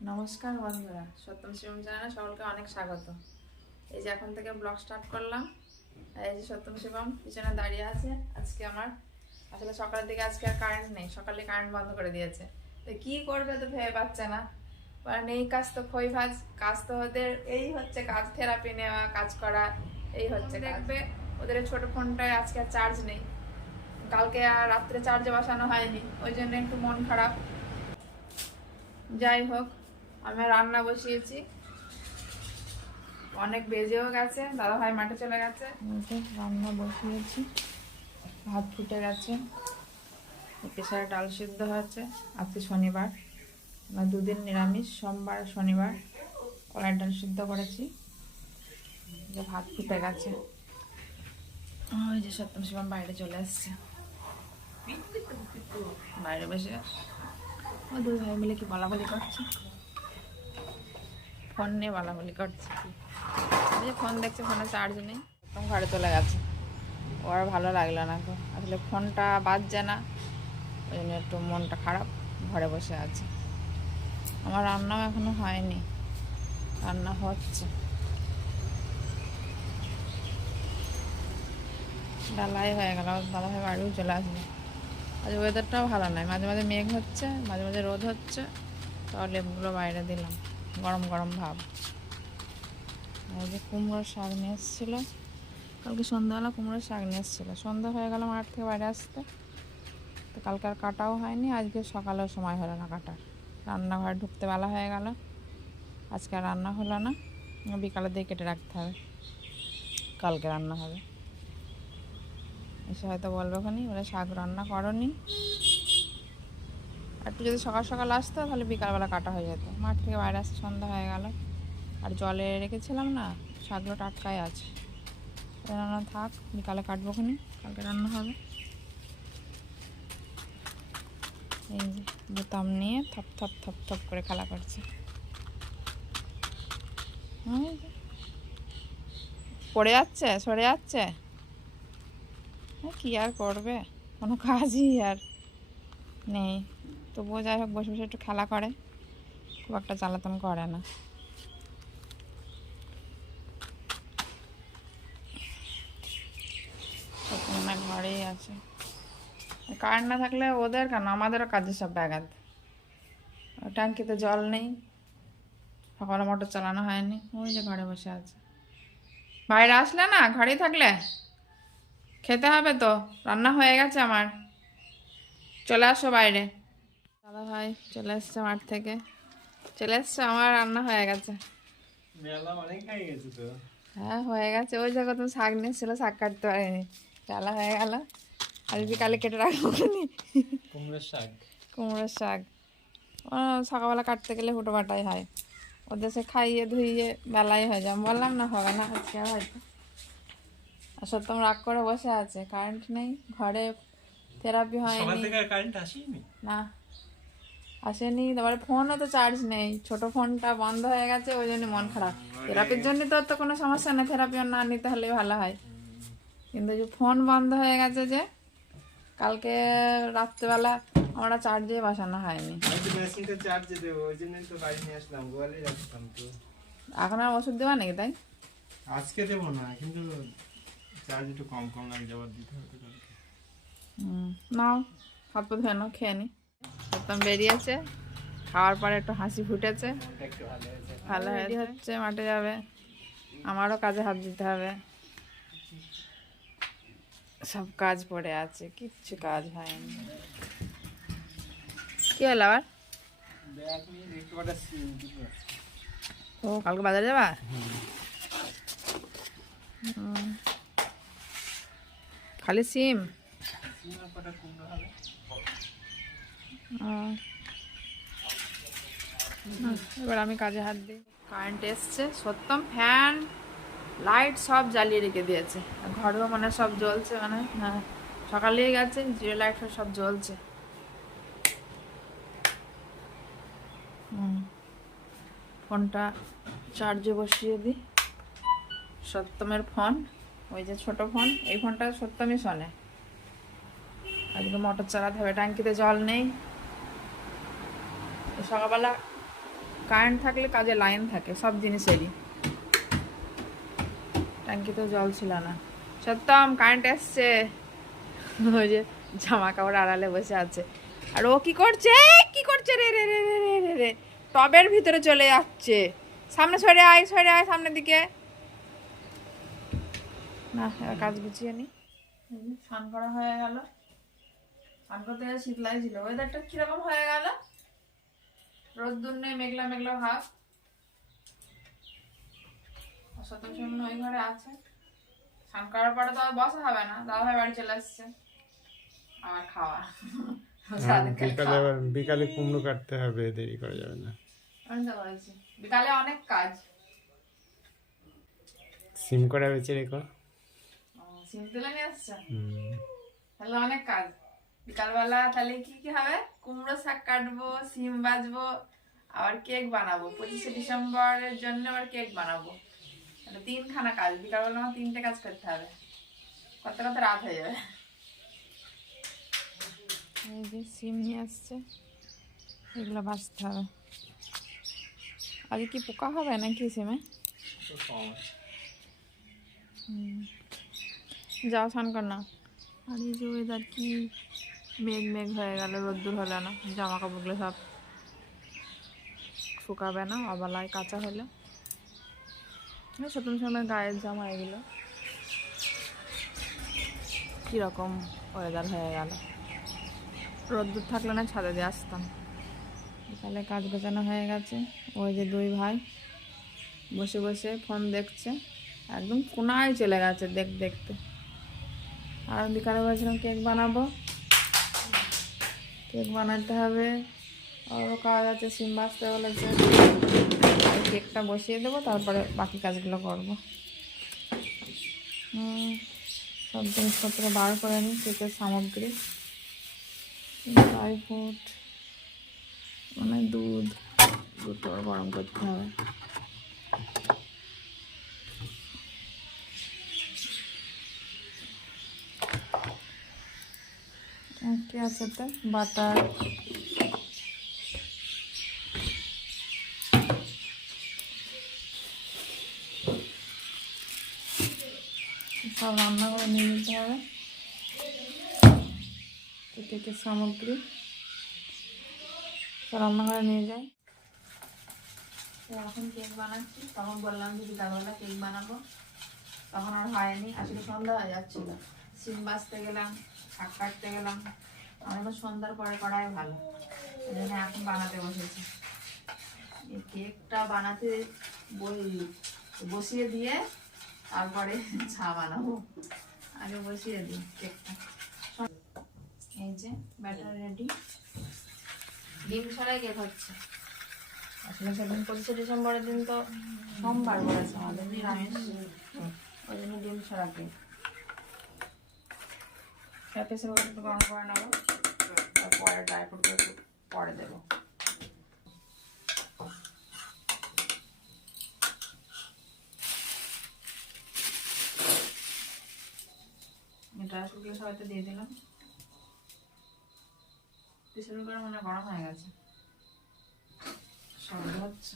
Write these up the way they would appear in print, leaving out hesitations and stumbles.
নমস্কার বন্ধুরা, সত্যম শিবম চ্যানেলে সকলকে অনেক স্বাগত। এই যে এখন থেকে ব্লগ স্টার্ট করলাম। এই যে সত্যম শিবম পিছনে দাঁড়িয়ে আছে। আজকে আমার আসলে সকালের দিকে আজকে আর কারেন্ট নেই, সকালে কারেন্ট বন্ধ করে দিয়েছে। তো কি করবে তো ভেবে পাচ্ছে না, কারণ এই কাজ তো খই ভাজ কাজ, তো ওদের এই হচ্ছে কাজ, থেরাপি নেওয়া, কাজ করা, এই হচ্ছে। দেখবে ওদের ছোট ফোনটায় আজকে আর চার্জ নেই, কালকে আর রাত্রে চার্জে বসানো হয়নি, ওই জন্য একটু মন খারাপ। যাই হোক, আমি রান্না বসিয়েছি, অনেক বেজেও গেছে, দাদা ভাই মাঠে চলে গেছে। রান্না বসিয়েছি, ভাত ফুটে গেছে, প্রেসারে ডাল সিদ্ধ হয়েছে। আজকে শনিবার, আমার দুদিন নিরামিষ, সোমবার শনিবার। কলার ডাল সিদ্ধ করেছি, যে ভাত ফুটে গেছে। ওই যে সত্যম শিবম বাইরে চলে আসছে, বাইরে বসে ও দুই ভাই মিলে কি বলাবলি করছে, ফোন নিয়ে বলাবলি করছে। যে ফোন দেখছে, ফোনে চার্জ নেই, একদম ঘরে চলে গেছে। ওর ভালো লাগলো না, আসলে ফোনটা বাজছে না, ওই জন্য একটু মনটা খারাপ, ঘরে বসে আছে। আমার রান্নাও এখনো হয়নি, রান্না হচ্ছে। ডালাই হয়ে গেল, দাদা ভাই বাড়িও চলে আসবে। আজ ওয়েদারটাও ভালো নয়, মাঝে মাঝে মেঘ হচ্ছে, মাঝে মাঝে রোদ হচ্ছে। তাহলে লেবুগুলো বাইরে দিলাম, গরম গরম ভাব। এই যে কুমড়োর শাক নিয়ে এসেছিলো কালকে সন্ধ্যাবেলা, কুমড়োর শাক নিয়ে এসেছিলো, সন্ধ্যা হয়ে গেল মাঠ থেকে বাইরে আসতে। তো কালকে আর কাটাও হয়নি, আজকে সকালেও সময় হলো না কাটার, রান্নাঘরে ঢুকতে বেলা হয়ে গেল। আজকে আর রান্না হলো না, বিকালের দিয়ে কেটে রাখতে হবে, কালকে রান্না হবে। এসে হয়তো বলবে ওখানে, বলে শাক রান্না করনি। একটু যদি সকাল সকাল আসতো তাহলে বিকালবেলা কাটা হয়ে যেত, মাঠ থেকে বাইরে আসতে সন্ধ্যা হয়ে গেল। আর জলে রেখেছিলাম না, শাকগুলো টাটকাই আছে, রান্না থাক, বিকালে কাটবো ওখানে, কালকে রান্না হবে। এই যে বোতাম নিয়ে থপ থপ থপ থপ করে খেলা করছে, পড়ে যাচ্ছে, সরে যাচ্ছে, কি আর করবে, কোনো কাজই আর নেই। তবুও যাই হোক বসে বসে একটু খেলা করে, খুব একটা জ্বালাতন করে না। সত্যি ঘরেই আছে, কারেন্ট না থাকলে ওদের কেন, আমাদেরও কাজের সব ব্যাঘাত। ট্যাঙ্কিতে জল নেই, সকালে মোটর চালানো হয়নি, ওই যে ঘরে বসে আছে। বাইরে আসলে না, ঘরেই থাকলে খেতে হবে তো, রান্না হয়ে গেছে আমার, চলে আসো বাইরে। দাদা ভাই চলে এসছে মাঠ থেকে, চলে এসছে, আমার রান্না হয়ে গেছে। হ্যাঁ হয়ে গেছে, ওই জায়গা তো শাক নিয়েছিল, শাক কাটতে পারিনি, বেলা হয়ে গেল। আজ বিকালে কেটে রাখবো কুমড়োর শাক। কুমড়োর শাক সকালবেলা কাটতে গেলে হুটো বাটাই হয়, ওদের সে খাইয়ে ধুইয়ে বেলাই হয়ে যায়, বললাম না হবে না আজকে হয়তো। আর সত্যম রাগ করে বসে আছে, কারেন্ট নেই ঘরে, থেরাপি হয়নি না, আসেনি। তারপরে ফোনও তো চার্জ নেই, ছোট ফোনটা বন্ধ হয়ে গেছে, ওই জন্য মন খারাপ। থেরাপির জন্য তো কোনো সমস্যা নেই, থেরাপিও না নিতে হলেই ভালো হয়, কিন্তু যে ফোন বন্ধ হয়ে গেছে, যে কালকে রাত্রেবেলা আমরা চার্জে বসানো হয়নি। এখন আর ওষুধ দেওয়া নাকি তাই? আজকে দেবো না, কিন্তু চার্জ একটু কম কম লাগে, যাবার দিতে হবে। নাও হাত পা ধুয়ে নাও, খেয়ে নি। একদম বেরিয়েছে, খাওয়ার পরে একটু হাসি ফুটেছে, ভালো হচ্ছে, মাঠে যাবে, আমারও কাজে হাত দিতে হবে, সব কাজ পড়ে আছে, কিচ্ছু কাজ হয়নি। কি হলো আবার? ও কালকে বাজারে যাবা? খালি সিম? এবার আমি কাজে হাত দিই। কারেন্ট এসছে, সত্যম ফ্যান লাইট সব জ্বালিয়ে রেখে দিয়েছে, ঘরেও মানে সব জ্বলছে, মানে হ্যাঁ সকালেই গেছে, জিরো লাইট সব জ্বলছে। ফোনটা চার্জে বসিয়ে দিই, সত্যমের ফোন, ওই যে ছোট ফোন, এই ফোনটা সত্যমই শোনে। আজকে মোটর চালাতে হবে, ট্যাঙ্কিতে জল নেই, সকালবেলা কারেন্ট থাকলে কাজে লাইন থাকে সব জিনিসেরই। ট্যাঙ্কিতে জল ছিল না। সত্যম কারেন্ট এসছে, ওই যে জামা কাপড় আড়ালে বসে আছে। আর ও কি করছে, কি করছে রে রে রে রে রে রে রে, টবের ভিতরে চলে যাচ্ছে। সামনে সরে আয়, সরে আয় সামনের দিকে। না এবার কাজ গুছিয়ে নি। স্নান করা হয়ে গেল। স্নান করতে গেলে শীত লাগছিল। ওয়েদারটা কিরকম হয়ে গেল, রোদ্দুর নেই, মেঘলা মেঘলা ভাব। সত্যম সেমন ওই ঘরে আছে। স্নান করার পরে তো আর বসা হবে না, দাদা ভাই বাড়ি চলে আসছে। আমার খাওয়া বিকালে কুমড়ো কাটতে হবে, দেরি করা যাবে না। আমি তো বলছি বিকালে অনেক কাজ। সিম করা বেঁচে রেখো। সিম তুলে নিয়ে আসছে, তাহলে অনেক কাজ। বিকালবেলা তাহলে কি কি হবে, কুমড়ো শাক কাটবো, সিম বাজবো, আবার কেক বানাবো। 25শে ডিসেম্বরের জন্য আবার কেক বানাবো। তাহলে 3খানা কাজ, বিকালবেলা আমার 3টে কাজ করতে হবে, করতে করতে রাত হয়ে যাবে। এই যে সিম নিয়ে আসছে, এগুলো বাছতে হবে। আজকে কি পোকা হবে নাকি সিমে? যাও স্নান কর না। আর এই যে ওয়েদার কি মেঘ মেঘ হয়ে গেল, রোদ্দুর হলো না। জামা কাপড়গুলো সব শুকাবে না, অবেলায় কাঁচা হলে। সপ্তম সময় গায়ের জামা এগুলো কীরকম ওয়েদার হয়ে গেল। রোদ্দুর থাকলে না ছাদে দিয়ে আসতাম। বিকালে কাজ গোছানো হয়ে গেছে। ওই যে 2 ভাই বসে বসে ফোন দেখছে, একদম কোনায় চলে গেছে দেখতে। আর বিকালে বলেছিলাম কেক বানাবো, কেক বানাতে হবে। আরও কাজ আছে, সিম বাজতে বলেছে। আর কেকটা বসিয়ে দেবো, তারপরে বাকি কাজগুলো করবো। সব জিনিসপত্র বার করে নিই, কেকের সামগ্রী, ড্রাই ফ্রুট, মানে দুধ গরম করতে হবে। কি আছে তো, বাটার, সব রান্না করে নিয়ে যেতে হবে। কেকের সামগ্রী সব রান্না করে নিয়ে যাই। এখন কেক বানাচ্ছি। তখন বললাম যে বিকালবেলা কেক বানাবো, তখন আর হয়নি। আসলে সন্ধ্যা হয়ে যাচ্ছিল, সিম বাজতে গেলাম, শাক কাটতে গেলাম। আমার সন্ধ্যার পরে করাই ভালো, এই জন্য এখন বানাতে বসেছি। এই কেকটা বানাতে বসিয়ে দিয়ে তারপরে চা বানাবো। আগে বসিয়ে দিই কেকটা। এই যে ব্যাটার রেডি। ডিম ছাড়াই কেক হচ্ছে। আসলে সেদিন 25শে ডিসেম্বরের দিন তো সোমবার বলেছে আমাদের নিরামিষ, ওই জন্য ডিম ছাড়া কেক। প্রেসার কুকার একটু গরম করে নেবো, তারপরে ড্রাই ফ্রুটগুলো একটু পরে দেবো। ড্রাই ফ্রুটগুলো সবাইতে দিয়ে দিলাম। প্রেসার কুকার মনে গরম হয়ে গেছে, শব্দ হচ্ছে।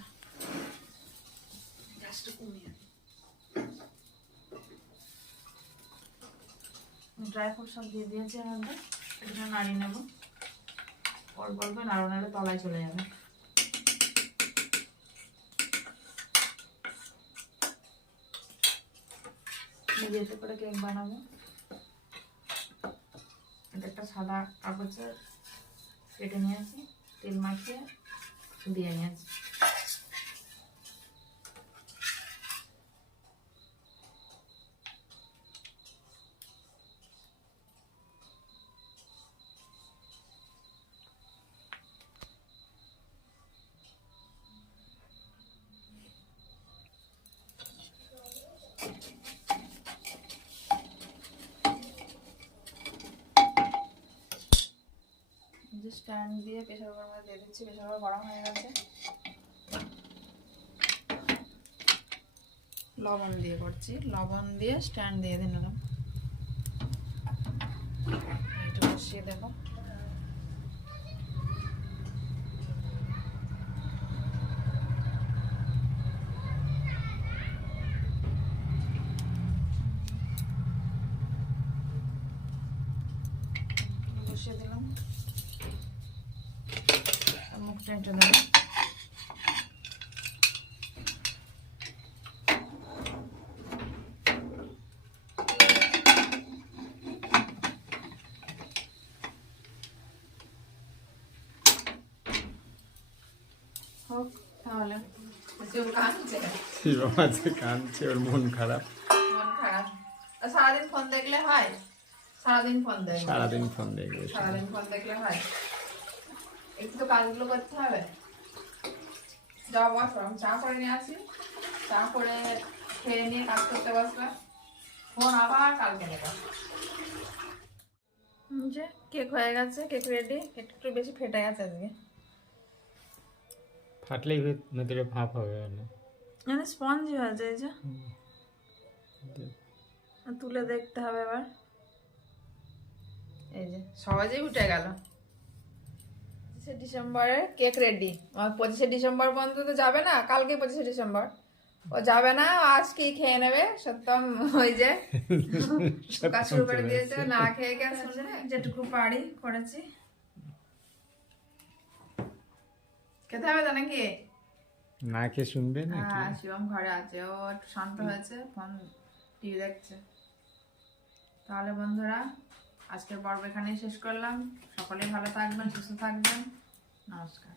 গ্যাসটা কমিয়ে ড্রাই ফ্রুট সব দিয়ে দিয়েছি। এর মধ্যে এটা নাড়িয়ে নেব, অল্প অল্প নাড়ো, নাড়লে তলায় চলে যাবে। নিজেতে করে কেক বানাবো। এটা একটা সাদা কাগজে কেটে নিয়েছি, তেল মাখিয়ে দিয়ে নিয়েছি। স্ট্যান্ড দিয়ে প্রেসার কুকার মধ্যে দিয়ে দিচ্ছি। প্রেসার কুকার গরম হয়ে গেছে। লবণ দিয়ে করছি, লবণ দিয়ে স্ট্যান্ড দিয়ে দিলাম। এটা বসিয়ে দেবো। বসিয়ে দিলাম, মুখটা একটু দেবো। হোক তাহলে, শিবম আছে কাঁদছে, ওর মন খারাপ। মন খারাপ। আর সারাদিন ফোন দেখলে হয়? সারাদিন ফোন দেখবে, সারাদিন ফোন দেখবে। সারাদিন ফোন দেখলে হয়? একটু তো কাজগুলো করতে হবে। যাও বসো, আমি চা করে নিয়ে আসি, চা করে খেয়ে নিয়ে কাজ করতে বসবে। ফোন আবার কালকে নেবে। যে কেক হয়ে গেছে, কেক রেডি। একটু বেশি ফেটে গেছে আজকে, ফাটলেই ভেতরে ভাপ হবে না, মানে স্পঞ্জি হয়েছে। এই যে তুলে দেখতে হবে এবার। এই যে সহজেই উঠে গেল। 25শে ডিসেম্বরে কেক রেডি। আর 25শে ডিসেম্বর পর্যন্ত তো যাবে না, কালকে 25শে ডিসেম্বর, ও যাবে না, আজকেই খেয়ে নেবে। সত্যম ওই যে কাজ শুরু করে দিয়েছে, না খেয়ে গেছে। যেটুকু পারি করেছি, খেতে হবে তো নাকি? না খেয়ে শুনবে না। হ্যাঁ, শিবম ঘরে আছে, ও একটু শান্ত হয়েছে, ফোন টিভি দেখছে। তাহলে বন্ধুরা, আজকের পর্ব এখানেই শেষ করলাম। সকলেই ভালো থাকবেন, সুস্থ থাকবেন। নমস্কার।